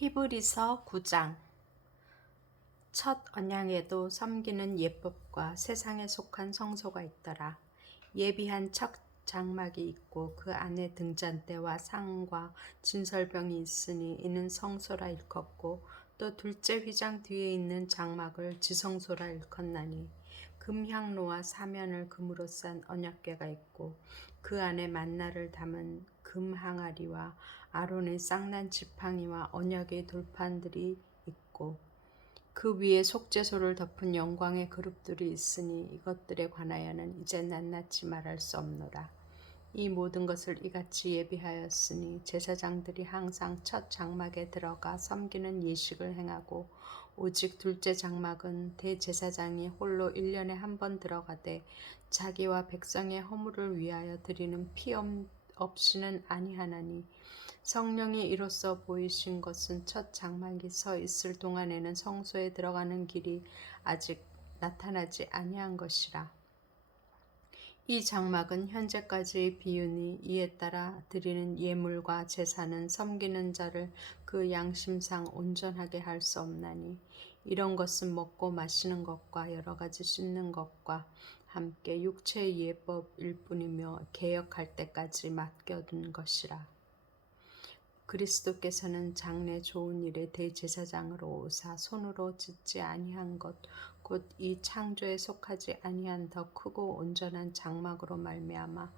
히브리서 9장. 첫 언약에도 섬기는 예법과 세상에 속한 성소가 있더라. 예비한 첫 장막이 있고 그 안에 등잔대와 상과 진설병이 있으니 이는 성소라 일컫고, 또 둘째 휘장 뒤에 있는 장막을 지성소라 일컫나니, 금향로와 사면을 금으로 싼 언약궤가 있고 그 안에 만나를 담은 금 항아리와 아론의 쌍난 지팡이와 언약의 돌판들이 있고, 그 위에 속죄소를 덮은 영광의 그룹들이 있으니 이것들에 관하여는 이제 낱낱이 말할 수 없노라. 이 모든 것을 이같이 예비하였으니 제사장들이 항상 첫 장막에 들어가 섬기는 예식을 행하고, 오직 둘째 장막은 대제사장이 홀로 1년에 한 번 들어가되 자기와 백성의 허물을 위하여 드리는 피 없이는 아니하나니, 성령이 이로써 보이신 것은 첫 장막이 서 있을 동안에는 성소에 들어가는 길이 아직 나타나지 아니한 것이라. 이 장막은 현재까지의 비유니, 이에 따라 드리는 예물과 제사는 섬기는 자를 그 양심상 온전하게 할 수 없나니, 이런 것은 먹고 마시는 것과 여러 가지 씻는 것과 함께 육체의 예법일 뿐이며 개혁할 때까지 맡겨둔 것이라. 그리스도께서는 장래 좋은 일의 대제사장으로 오사 손으로 짓지 아니한 것, 곧 이 창조에 속하지 아니한 더 크고 온전한 장막으로 말미암아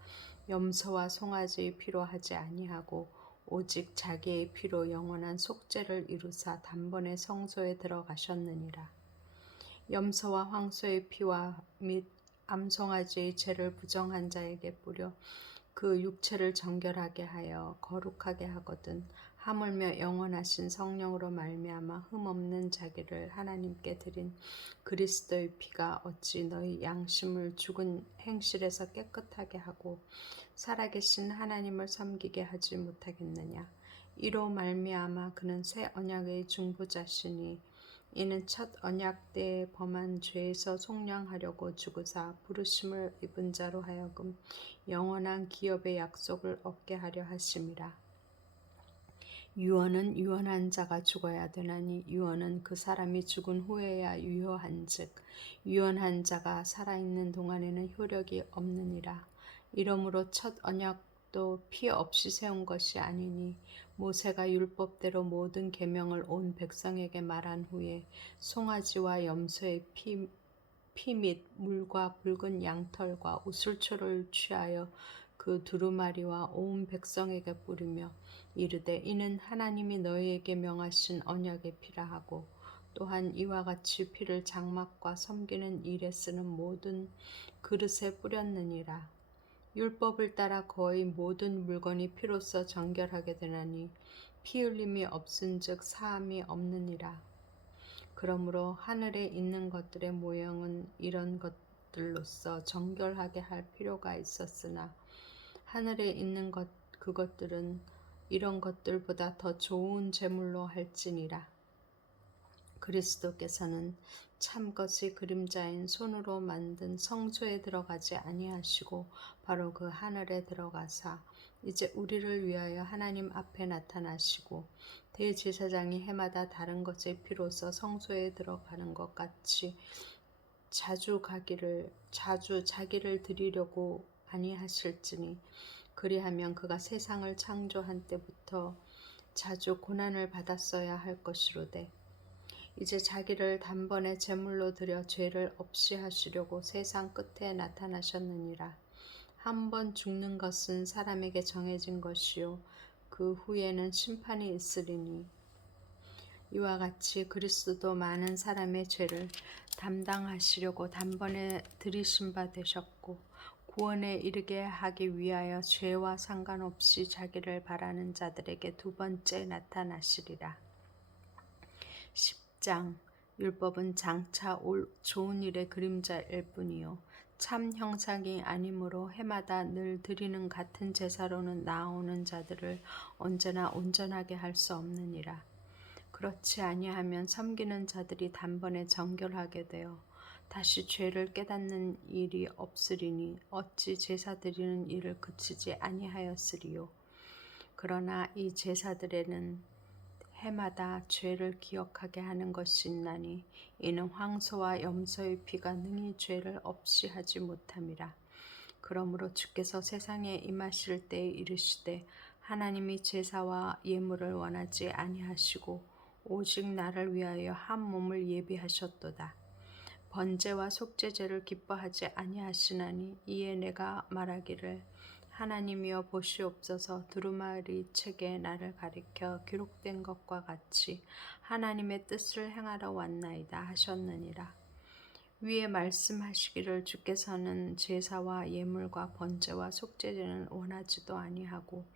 염소와 송아지의 피로 하지 아니하고 오직 자기의 피로 영원한 속죄를 이루사 단번에 성소에 들어가셨느니라. 염소와 황소의 피와 및 암송아지의 죄를 부정한 자에게 뿌려 그 육체를 정결하게 하여 거룩하게 하거든, 하물며 영원하신 성령으로 말미암아 흠없는 자기를 하나님께 드린 그리스도의 피가 어찌 너희 양심을 죽은 행실에서 깨끗하게 하고 살아계신 하나님을 섬기게 하지 못하겠느냐. 이로 말미암아 그는 새 언약의 중보자시니, 이는 첫 언약 때에 범한 죄에서 속량하려고 죽으사 부르심을 입은 자로 하여금 영원한 기업의 약속을 얻게 하려 하심이라. 유언은 유언한 자가 죽어야 되나니, 유언은 그 사람이 죽은 후에야 유효한즉 유언한 자가 살아있는 동안에는 효력이 없느니라. 이러므로 첫 언약도 피 없이 세운 것이 아니니, 모세가 율법대로 모든 계명을 온 백성에게 말한 후에 송아지와 염소의 피 및 물과 붉은 양털과 우슬초를 취하여 그 두루마리와 온 백성에게 뿌리며 이르되, 이는 하나님이 너희에게 명하신 언약의 피라 하고, 또한 이와 같이 피를 장막과 섬기는 일에 쓰는 모든 그릇에 뿌렸느니라. 율법을 따라 거의 모든 물건이 피로써 정결하게 되나니, 피 흘림이 없은즉 사함이 없느니라. 그러므로 하늘에 있는 것들의 모형은 이런 것들로서 정결하게 할 필요가 있었으나, 하늘에 있는 그것들은 이런 것들보다 더 좋은 제물로 할지니라. 그리스도께서는 참것이 그림자인 손으로 만든 성소에 들어가지 아니하시고 바로 그 하늘에 들어가사 이제 우리를 위하여 하나님 앞에 나타나시고, 대제사장이 해마다 다른 것의 피로서 성소에 들어가는 것 같이 자주 자기를 드리려고 아니하실지니, 그리하면 그가 세상을 창조한 때부터 자주 고난을 받았어야 할 것이로되, 이제 자기를 단번에 제물로 드려 죄를 없이 하시려고 세상 끝에 나타나셨느니라. 한 번 죽는 것은 사람에게 정해진 것이요 그 후에는 심판이 있으리니, 이와 같이 그리스도도 많은 사람의 죄를 담당하시려고 단번에 들이신 바 되셨고, 구원에 이르게 하기 위하여 죄와 상관없이 자기를 바라는 자들에게 두 번째 나타나시리라. 10장. 율법은 장차 올 좋은 일의 그림자일 뿐이요 참 형상이 아니므로 해마다 늘 드리는 같은 제사로는 나아오는 자들을 언제나 온전하게 할 수 없느니라. 그렇지 아니하면 섬기는 자들이 단번에 정결하게 되어 다시 죄를 깨닫는 일이 없으리니, 어찌 제사 드리는 일을 그치지 아니하였으리요. 그러나 이 제사들에는 해마다 죄를 기억하게 하는 것이나니 이는 황소와 염소의 피가 능히 죄를 없이 하지 못함이라. 그러므로 주께서 세상에 임하실 때에 이르시되 하나님이 제사와 예물을 원하지 아니하시고 오직 나를 위하여 한 몸을 예비하셨도다. 번제와 속죄제를 기뻐하지 아니하시나니 이에 내가 말하기를 하나님이여 보시옵소서. 두루마리 책에 나를 가리켜 기록된 것과 같이 하나님의 뜻을 행하러 왔나이다 하셨느니라. 위에 말씀하시기를 주께서는 제사와 예물과 번제와 속죄제는 원하지도 아니하고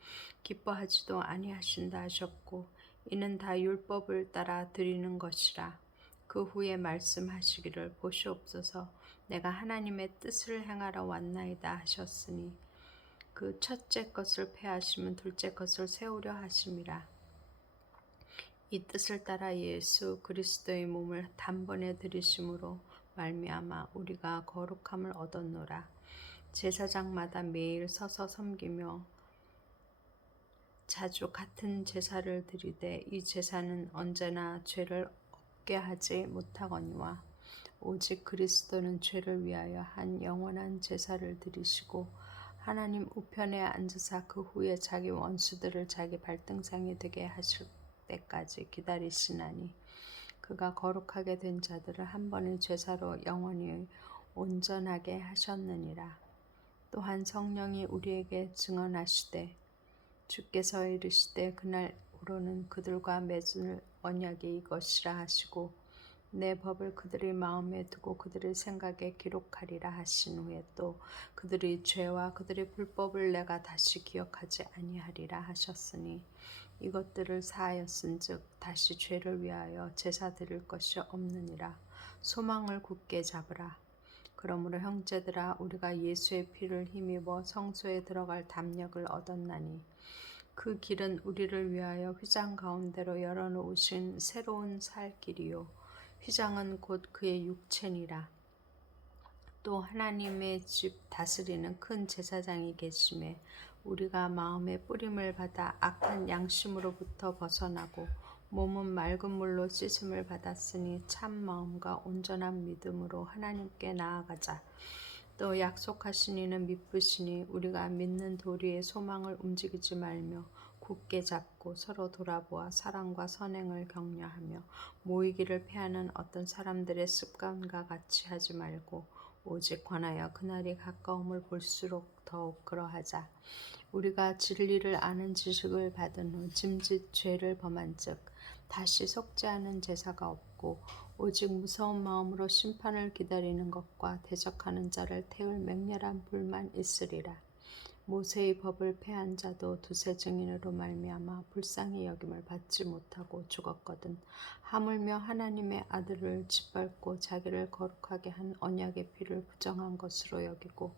기뻐하지도 아니하신다 하셨고 이는 다 율법을 따라 드리는 것이라. 그 후에 말씀하시기를 보시옵소서. 내가 하나님의 뜻을 행하러 왔나이다 하셨으니 그 첫째 것을 폐하시면 둘째 것을 세우려 하심이라. 이 뜻을 따라 예수 그리스도의 몸을 단번에 들이심으로 말미암아 우리가 거룩함을 얻었노라. 제사장마다 매일 서서 섬기며 자주 같은 제사를 드리되 이 제사는 언제나 죄를 없게 하지 못하거니와 오직 그리스도는 죄를 위하여 한 영원한 제사를 드리시고 하나님 우편에 앉으사 그 후에 자기 원수들을 자기 발등상이 되게 하실 때까지 기다리시나니 그가 거룩하게 된 자들을 한 번의 제사로 영원히 온전하게 하셨느니라. 또한 성령이 우리에게 증언하시되 주께서 이르시되 그날으로는 그들과 맺을 언약이 이것이라 하시고 내 법을 그들의 마음에 두고 그들의 생각에 기록하리라 하신 후에 또 그들의 죄와 그들의 불법을 내가 다시 기억하지 아니하리라 하셨으니 이것들을 사하였은즉 다시 죄를 위하여 제사 드릴 것이 없느니라. 소망을 굳게 잡으라. 그러므로 형제들아 우리가 예수의 피를 힘입어 성소에 들어갈 담력을 얻었나니 그 길은 우리를 위하여 휘장 가운데로 열어놓으신 새로운 살 길이요 휘장은 곧 그의 육체니라. 또 하나님의 집 다스리는 큰 제사장이 계심에 우리가 마음의 뿌림을 받아 악한 양심으로부터 벗어나고 몸은 맑은 물로 씻음을 받았으니 참 마음과 온전한 믿음으로 하나님께 나아가자. 또 약속하신 이는 미쁘시니 우리가 믿는 도리의 소망을 움직이지 말며 굳게 잡고 서로 돌아보아 사랑과 선행을 격려하며 모이기를 패하는 어떤 사람들의 습관과 같이 하지 말고 오직 관하여 그날이 가까움을 볼수록 더욱 그러하자. 우리가 진리를 아는 지식을 받은 후 짐짓 죄를 범한 즉 다시 속죄하는 제사가 없고 오직 무서운 마음으로 심판을 기다리는 것과 대적하는 자를 태울 맹렬한 불만 있으리라. 모세의 법을 폐한 자도 두세 증인으로 말미암아 불쌍히 여김을 받지 못하고 죽었거든. 하물며 하나님의 아들을 짓밟고 자기를 거룩하게 한 언약의 피를 부정한 것으로 여기고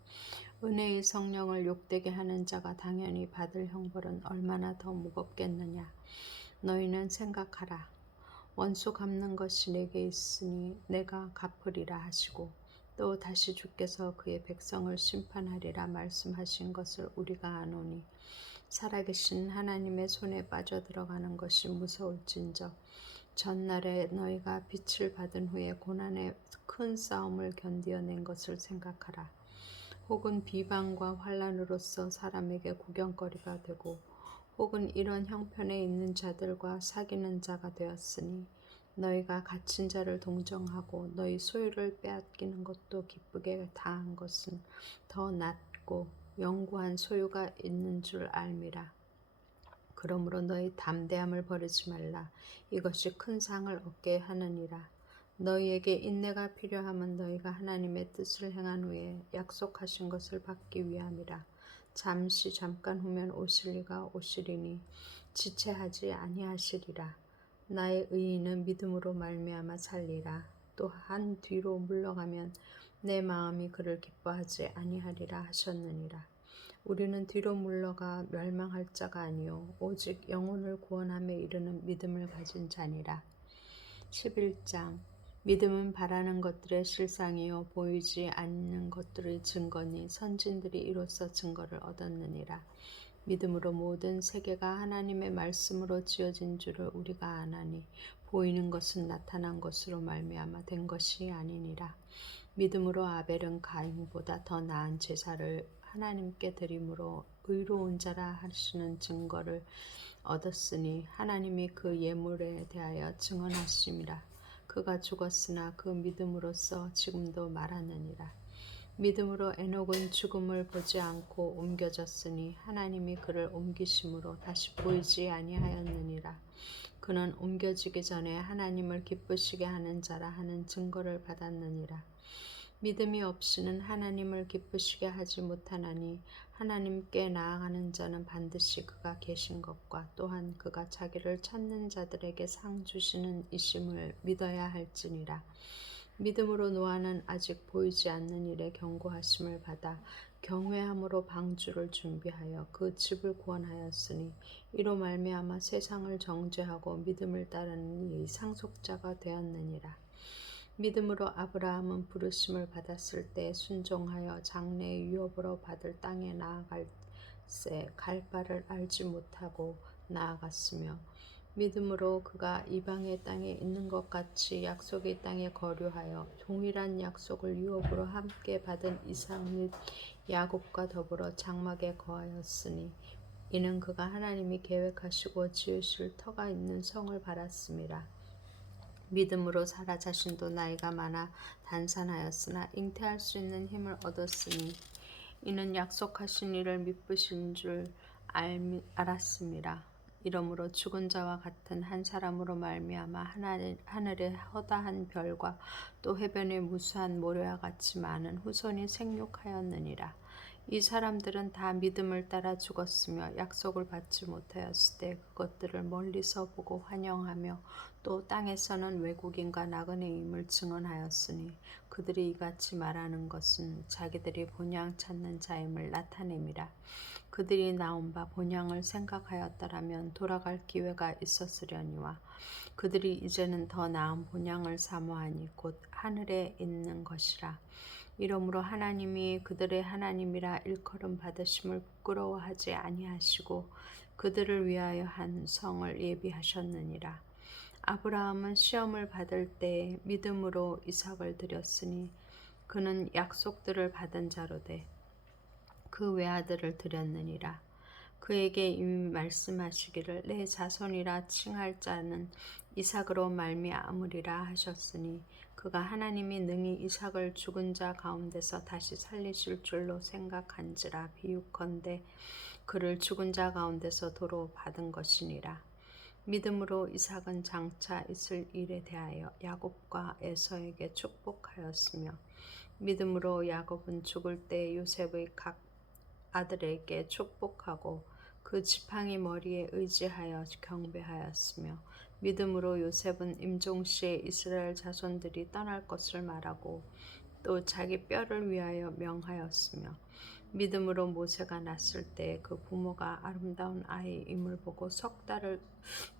은혜의 성령을 욕되게 하는 자가 당연히 받을 형벌은 얼마나 더 무겁겠느냐. 너희는 생각하라. 원수 갚는 것이 내게 있으니 내가 갚으리라 하시고 또 다시 주께서 그의 백성을 심판하리라 말씀하신 것을 우리가 아노니 살아계신 하나님의 손에 빠져들어가는 것이 무서울진저 전날에 너희가 빛을 받은 후에 고난의 큰 싸움을 견디어낸 것을 생각하라. 혹은 비방과 환난으로서 사람에게 구경거리가 되고 혹은 이런 형편에 있는 자들과 사귀는 자가 되었으니 너희가 갇힌 자를 동정하고 너희 소유를 빼앗기는 것도 기쁘게 다한 것은 더 낫고 영구한 소유가 있는 줄 알미라. 그러므로 너희 담대함을 버리지 말라. 이것이 큰 상을 얻게 하느니라. 너희에게 인내가 필요함은 너희가 하나님의 뜻을 행한 후에 약속하신 것을 받기 위함이라. 잠깐 후면 오실 이가 오시리니 지체하지 아니하시리라. 나의 의인은 믿음으로 말미암아 살리라. 또한 뒤로 물러가면 내 마음이 그를 기뻐하지 아니하리라 하셨느니라. 우리는 뒤로 물러가 멸망할 자가 아니요 오직 영혼을 구원함에 이르는 믿음을 가진 자니라. 11장 믿음은 바라는 것들의 실상이요 보이지 않는 것들의 증거니 선진들이 이로써 증거를 얻었느니라. 믿음으로 모든 세계가 하나님의 말씀으로 지어진 줄을 우리가 아나니 보이는 것은 나타난 것으로 말미암아 된 것이 아니니라. 믿음으로 아벨은 가인보다 더 나은 제사를 하나님께 드림으로 의로운 자라 하시는 증거를 얻었으니 하나님이 그 예물에 대하여 증언하심이라. 그가 죽었으나 그 믿음으로써 지금도 말하느니라. 믿음으로 에녹은 죽음을 보지 않고 옮겨졌으니 하나님이 그를 옮기심으로 다시 보이지 아니하였느니라. 그는 옮겨지기 전에 하나님을 기쁘시게 하는 자라 하는 증거를 받았느니라. 믿음이 없이는 하나님을 기쁘시게 하지 못하나니 하나님께 나아가는 자는 반드시 그가 계신 것과 또한 그가 자기를 찾는 자들에게 상 주시는 이심을 믿어야 할지니라. 믿음으로 노아는 아직 보이지 않는 일에 경고하심을 받아 경외함으로 방주를 준비하여 그 집을 구원하였으니 이로 말미암아 세상을 정죄하고 믿음을 따르는 이의 상속자가 되었느니라. 믿음으로 아브라함은 부르심을 받았을 때 순종하여 장래의 유업으로 받을 땅에 나아갈새 갈 바를 알지 못하고 나아갔으며 믿음으로 그가 이방의 땅에 있는 것 같이 약속의 땅에 거류하여 동일한 약속을 유업으로 함께 받은 이삭 및 야곱과 더불어 장막에 거하였으니 이는 그가 하나님이 계획하시고 지으실 터가 있는 성을 바랐음이라. 믿음으로 사라 자신도 나이가 많아 단산하였으나 잉태할 수 있는 힘을 얻었으니 이는 약속하신 이를 미쁘신 줄 알았음이라. 이러므로 죽은 자와 같은 한 사람으로 말미암아 하늘의 허다한 별과 또 해변의 무수한 모래와 같이 많은 후손이 생육하였느니라. 이 사람들은 다 믿음을 따라 죽었으며 약속을 받지 못하였을 때 그것들을 멀리서 보고 환영하며 또 땅에서는 외국인과 나그네임을 증언하였으니 그들이 이같이 말하는 것은 자기들이 본향 찾는 자임을 나타냄이라. 그들이 나온 바 본향을 생각하였더라면 돌아갈 기회가 있었으려니와 그들이 이제는 더 나은 본향을 사모하니 곧 하늘에 있는 것이라. 이러므로 하나님이 그들의 하나님이라 일컬음 받으심을 부끄러워하지 아니하시고 그들을 위하여 한 성을 예비하셨느니라. 아브라함은 시험을 받을 때 믿음으로 이삭을 드렸으니 그는 약속들을 받은 자로되 그 외아들을 드렸느니라. 그에게 이미 말씀하시기를 내 자손이라 칭할 자는 이삭으로 말미암으리라 하셨으니 그가 하나님이 능히 이삭을 죽은 자 가운데서 다시 살리실 줄로 생각한지라 비유컨대 그를 죽은 자 가운데서 도로 받은 것이니라. 믿음으로 이삭은 장차 있을 일에 대하여 야곱과 에서에게 축복하였으며 믿음으로 야곱은 죽을 때 요셉의 각 아들에게 축복하고 그 지팡이 머리에 의지하여 경배하였으며 믿음으로 요셉은 임종시에 이스라엘 자손들이 떠날 것을 말하고 또 자기 뼈를 위하여 명하였으며 믿음으로 모세가 낳았을 때 그 부모가 아름다운 아이임을 보고 석 달을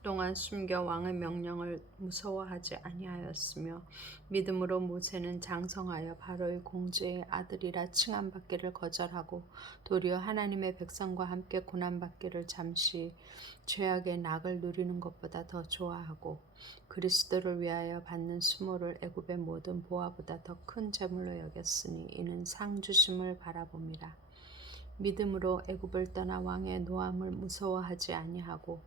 동안 숨겨 왕의 명령을 무서워하지 아니하였으며 믿음으로 모세는 장성하여 바로의 공주의 아들이라 칭함받기를 거절하고 도리어 하나님의 백성과 함께 고난받기를 잠시 죄악의 낙을 누리는 것보다 더 좋아하고 그리스도를 위하여 받는 수모를 애굽의 모든 보화보다 더 큰 재물로 여겼으니 이는 상 주심을 바라봅니다. 믿음으로 애굽을 떠나 왕의 노함을 무서워하지 아니하고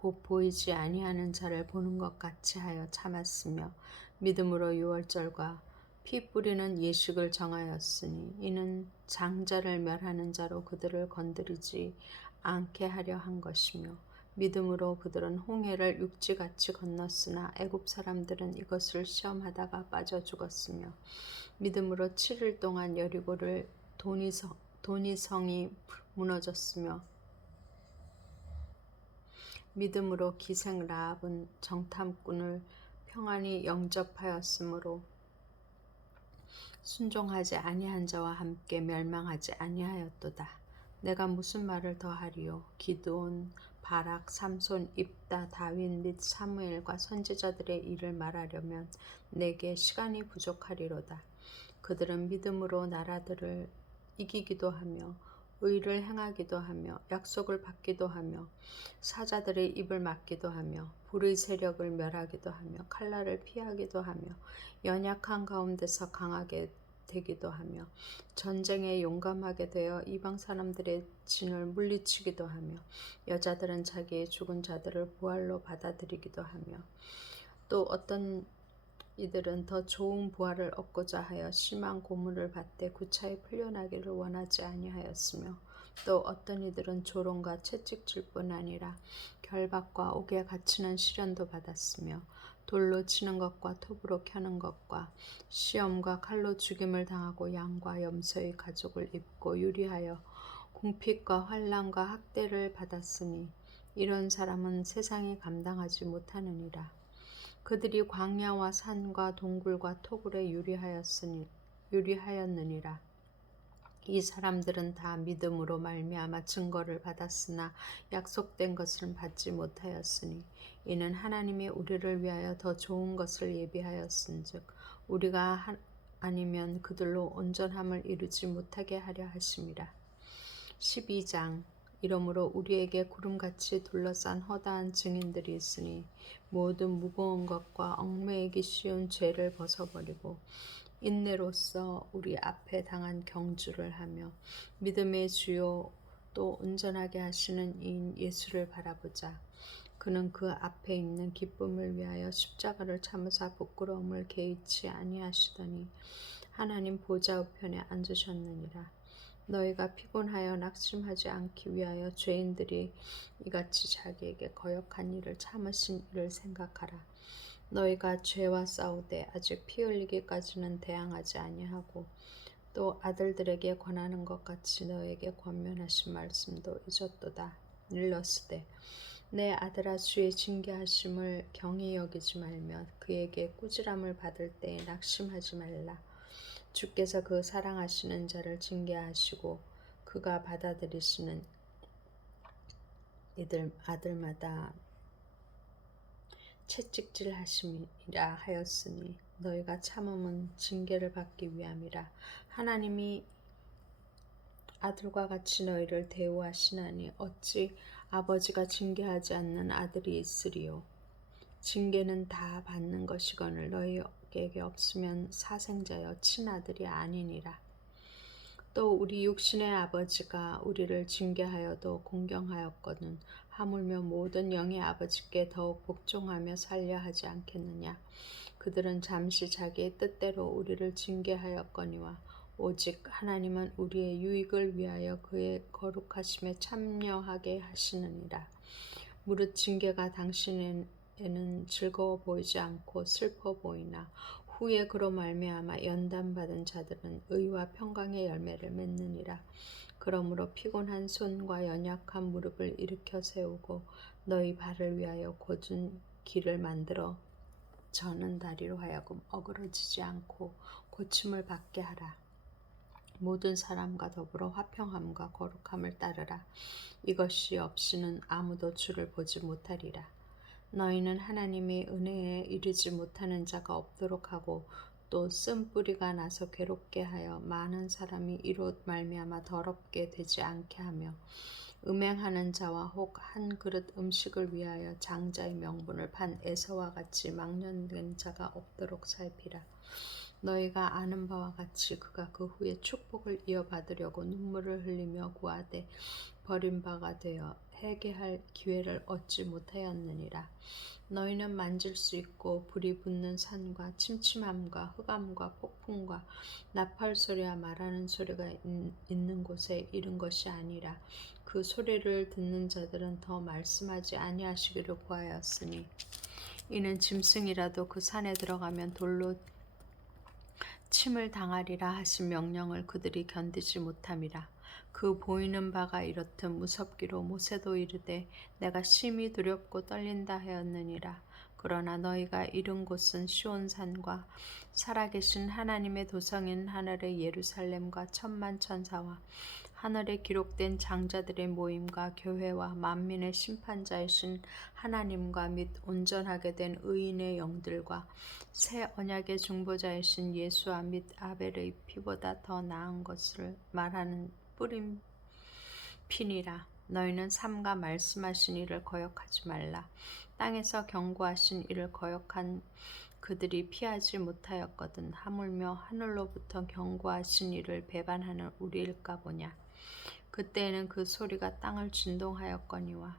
곧 보이지 아니하는 자를 보는 것 같이 하여 참았으며 믿음으로 유월절과 피 뿌리는 예식을 정하였으니 이는 장자를 멸하는 자로 그들을 건드리지 않게 하려 한 것이며 믿음으로 그들은 홍해를 육지같이 건넜으나 애굽 사람들은 이것을 시험하다가 빠져 죽었으며 믿음으로 7일 동안 여리고를 도니성이 무너졌으며 믿음으로 기생 라합은 정탐꾼을 평안히 영접하였으므로 순종하지 아니한 자와 함께 멸망하지 아니하였도다. 내가 무슨 말을 더하리요? 기드온, 바락, 삼손, 입다, 다윗 및 사무엘과 선지자들의 일을 말하려면 내게 시간이 부족하리로다. 그들은 믿음으로 나라들을 이기기도 하며 의를 행하기도 하며 약속을 받기도 하며 사자들의 입을 막기도 하며 불의 세력을 멸하기도 하며 칼날을 피하기도 하며 연약한 가운데서 강하게 되기도 하며 전쟁에 용감하게 되어 이방 사람들의 진을 물리치기도 하며 여자들은 자기의 죽은 자들을 부활로 받아들이기도 하며 또 어떤 이들은 더 좋은 부활을 얻고자 하여 심한 고문을 받되 구차히 풀려나기를 원하지 아니하였으며 또 어떤 이들은 조롱과 채찍질뿐 아니라 결박과 옥에 갇히는 시련도 받았으며 돌로 치는 것과 톱으로 켜는 것과 시험과 칼로 죽임을 당하고 양과 염소의 가죽을 입고 유리하여 궁핍과 환난과 학대를 받았으니 이런 사람은 세상이 감당하지 못하느니라. 그들이 광야와 산과 동굴과 토굴에 유리하였느니라. 이 사람들은 다 믿음으로 말미암아 증거를 받았으나 약속된 것을 받지 못하였으니 이는 하나님이 우리를 위하여 더 좋은 것을 예비하였은즉 우리가 아니면 그들로 온전함을 이루지 못하게 하려 하심이라. 12장. 이러므로 우리에게 구름같이 둘러싼 허다한 증인들이 있으니 모든 무거운 것과 얽매이기 쉬운 죄를 벗어버리고 인내로써 우리 앞에 당한 경주를 하며 믿음의 주요 또 온전하게 하시는 이인 예수를 바라보자. 그는 그 앞에 있는 기쁨을 위하여 십자가를 참으사 부끄러움을 개의치 아니하시더니 하나님 보좌 우편에 앉으셨느니라. 너희가 피곤하여 낙심하지 않기 위하여 죄인들이 이같이 자기에게 거역한 일을 참으신 일을 생각하라. 너희가 죄와 싸우되 아직 피 흘리기까지는 대항하지 아니하고 또 아들들에게 권하는 것 같이 너에게 권면하신 말씀도 잊었도다. 일러스되 내 아들아 주의 징계하심을 경히 여기지 말며 그에게 꾸지람을 받을 때에 낙심하지 말라. 주께서 그 사랑하시는 자를 징계하시고 그가 받아들이시는 이들 아들마다 채찍질 하심이라 하였으니 너희가 참음은 징계를 받기 위함이라. 하나님이 아들과 같이 너희를 대우하시나니 어찌 아버지가 징계하지 않는 아들이 있으리요. 징계는 다 받는 것이거늘 너희에게 없으면 사생자여 친아들이 아니니라. 또 우리 육신의 아버지가 우리를 징계하여도 공경하였거든 하물며 모든 영의 아버지께 더욱 복종하며 살려 하지 않겠느냐. 그들은 잠시 자기의 뜻대로 우리를 징계하였거니와 오직 하나님은 우리의 유익을 위하여 그의 거룩하심에 참여하게 하시느니라. 무릇 징계가 당신에는 즐거워 보이지 않고 슬퍼 보이나 후에 그로 말미암아 연단받은 자들은 의와 평강의 열매를 맺느니라. 그러므로 피곤한 손과 연약한 무릎을 일으켜 세우고 너희 발을 위하여 곧은 길을 만들어 저는 다리로 하여금 어그러지지 않고 고침을 받게 하라. 모든 사람과 더불어 화평함과 거룩함을 따르라. 이것이 없이는 아무도 주를 보지 못하리라. 너희는 하나님의 은혜에 이르지 못하는 자가 없도록 하고 또 쓴뿌리가 나서 괴롭게 하여 많은 사람이 이로 말미암아 더럽게 되지 않게 하며 음행하는 자와 혹 한 그릇 음식을 위하여 장자의 명분을 판 에서와 같이 망령된 자가 없도록 살피라. 너희가 아는 바와 같이 그가 그 후에 축복을 이어받으려고 눈물을 흘리며 구하되 버림바가 되어 회개할 기회를 얻지 못하였느니라. 너희는 만질 수 있고 불이 붙는 산과 침침함과 흑암과 폭풍과 나팔 소리와 말하는 소리가 있는 곳에 이른 것이 아니라 그 소리를 듣는 자들은 더 말씀하지 아니하시기를 구하였으니 이는 짐승이라도 그 산에 들어가면 돌로 침을 당하리라 하신 명령을 그들이 견디지 못함이라. 그 보이는 바가 이렇듯 무섭기로 모세도 이르되 내가 심히 두렵고 떨린다 하였느니라. 그러나 너희가 이른 곳은 시온산과 살아계신 하나님의 도성인 하늘의 예루살렘과 천만 천사와 하늘에 기록된 장자들의 모임과 교회와 만민의 심판자이신 하나님과 및 온전하게 된 의인의 영들과 새 언약의 중보자이신 예수와 및 아벨의 피보다 더 나은 것을 말하는 뿌림 피니라. 너희는 삼가 말씀하신 이를 거역하지 말라. 땅에서 경고하신 이를 거역한 그들이 피하지 못하였거든. 하물며 하늘로부터 경고하신 이를 배반하는 우리일까 보냐. 그때에는 그 소리가 땅을 진동하였거니와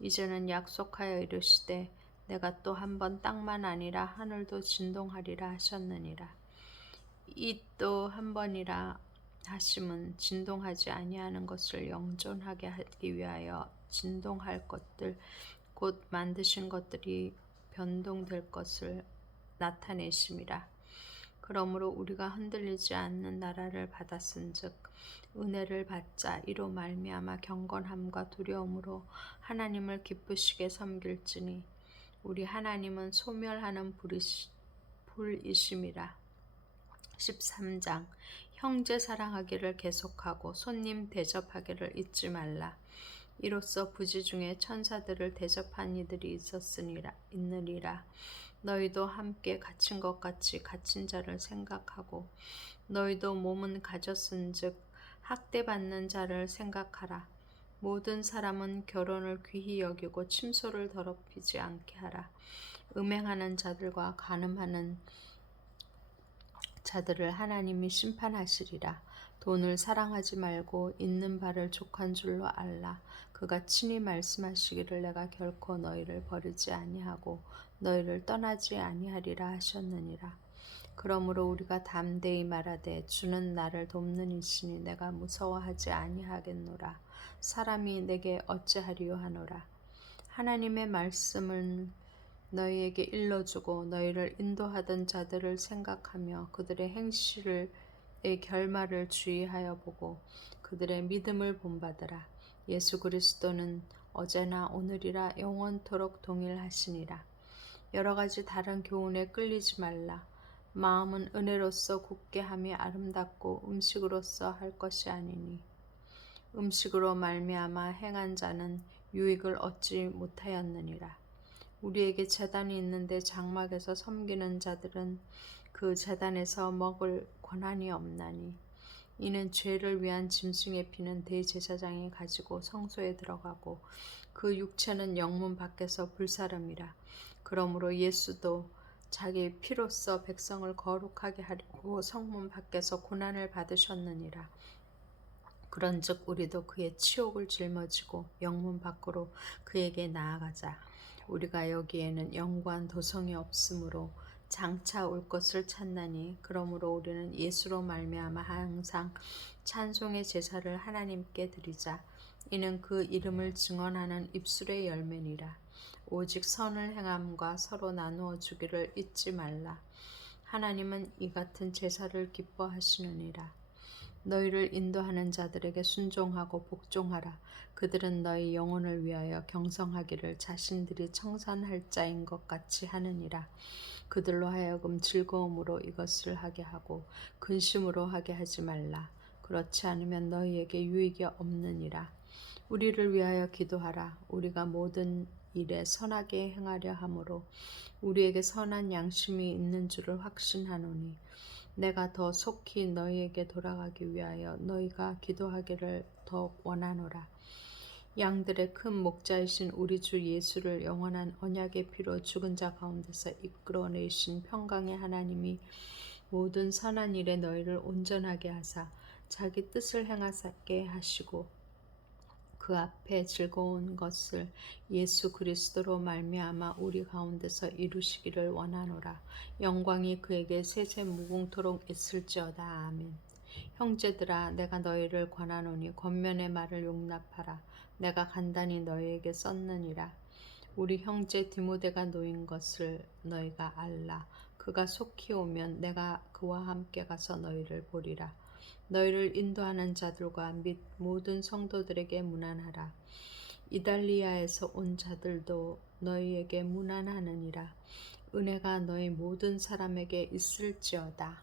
이제는 약속하여 이르시되 내가 또 한 번 땅만 아니라 하늘도 진동하리라 하셨느니라. 이 또 한 번이라 하심은 진동하지 아니하는 것을 영존하게 하기 위하여 진동할 것들 곧 만드신 것들이 변동될 것을 나타내심이라. 그러므로 우리가 흔들리지 않는 나라를 받았은즉 은혜를 받자. 이로 말미암아 경건함과 두려움으로 하나님을 기쁘시게 섬길지니 우리 하나님은 소멸하는 불이심이라. 13장. 형제 사랑하기를 계속하고 손님 대접하기를 잊지 말라. 이로써 부지 중에 천사들을 대접한 이들이 있느니라. 너희도 함께 갇힌 것 같이 갇힌 자를 생각하고 너희도 몸은 가졌은즉 학대받는 자를 생각하라. 모든 사람은 결혼을 귀히 여기고 침소를 더럽히지 않게 하라. 음행하는 자들과 간음하는 자들을 하나님이 심판하시리라. 돈을 사랑하지 말고 있는 바를 족한 줄로 알라. 그가 친히 말씀하시기를 내가 결코 너희를 버리지 아니하고 너희를 떠나지 아니하리라 하셨느니라. 그러므로 우리가 담대히 말하되 주는 나를 돕는 이시니 내가 무서워하지 아니하겠노라. 사람이 내게 어찌하리요 하노라. 하나님의 말씀을 너희에게 일러주고 너희를 인도하던 자들을 생각하며 그들의 행실의 결말을 주의하여 보고 그들의 믿음을 본받으라. 예수 그리스도는 어제나 오늘이라 영원토록 동일하시니라. 여러 가지 다른 교훈에 끌리지 말라. 마음은 은혜로서 굳게 함이 아름답고 음식으로서 할 것이 아니니 음식으로 말미암아 행한 자는 유익을 얻지 못하였느니라. 우리에게 제단이 있는데 장막에서 섬기는 자들은 그 제단에서 먹을 권한이 없나니 이는 죄를 위한 짐승의 피는 대제사장이 가지고 성소에 들어가고 그 육체는 영문 밖에서 불사름이라. 그러므로 예수도 자기 피로써 백성을 거룩하게 하려고 성문 밖에서 고난을 받으셨느니라. 그런즉 우리도 그의 치욕을 짊어지고 영문 밖으로 그에게 나아가자. 우리가 여기에는 영구한 도성이 없으므로 장차 올 것을 찾나니 그러므로 우리는 예수로 말미암아 항상 찬송의 제사를 하나님께 드리자. 이는 그 이름을 증언하는 입술의 열매니라. 오직 선을 행함과 서로 나누어 주기를 잊지 말라. 하나님은 이 같은 제사를 기뻐하시느니라. 너희를 인도하는 자들에게 순종하고 복종하라. 그들은 너희 영혼을 위하여 경성하기를 자신들이 청산할 자인 것 같이 하느니라. 그들로 하여금 즐거움으로 이것을 하게 하고 근심으로 하게 하지 말라. 그렇지 않으면 너희에게 유익이 없느니라. 우리를 위하여 기도하라. 우리가 모든 일에 선하게 행하려 함으로 우리에게 선한 양심이 있는 줄을 확신하노니 내가 더 속히 너희에게 돌아가기 위하여 너희가 기도하기를 더욱 원하노라. 양들의 큰 목자이신 우리 주 예수를 영원한 언약의 피로 죽은 자 가운데서 이끌어내신 평강의 하나님이 모든 선한 일에 너희를 온전하게 하사 자기 뜻을 행하게 하시고 그 앞에 즐거운 것을 예수 그리스도로 말미암아 우리 가운데서 이루시기를 원하노라. 영광이 그에게 세세 무궁토록 있을지어다. 아멘. 형제들아, 내가 너희를 권하노니 권면의 말을 용납하라. 내가 간단히 너희에게 썼느니라. 우리 형제 디모데가 놓인 것을 너희가 알라. 그가 속히 오면 내가 그와 함께 가서 너희를 보리라. 너희를 인도하는 자들과 및 모든 성도들에게 문안하라. 이달리아에서 온 자들도 너희에게 문안하느니라. 은혜가 너희 모든 사람에게 있을지어다.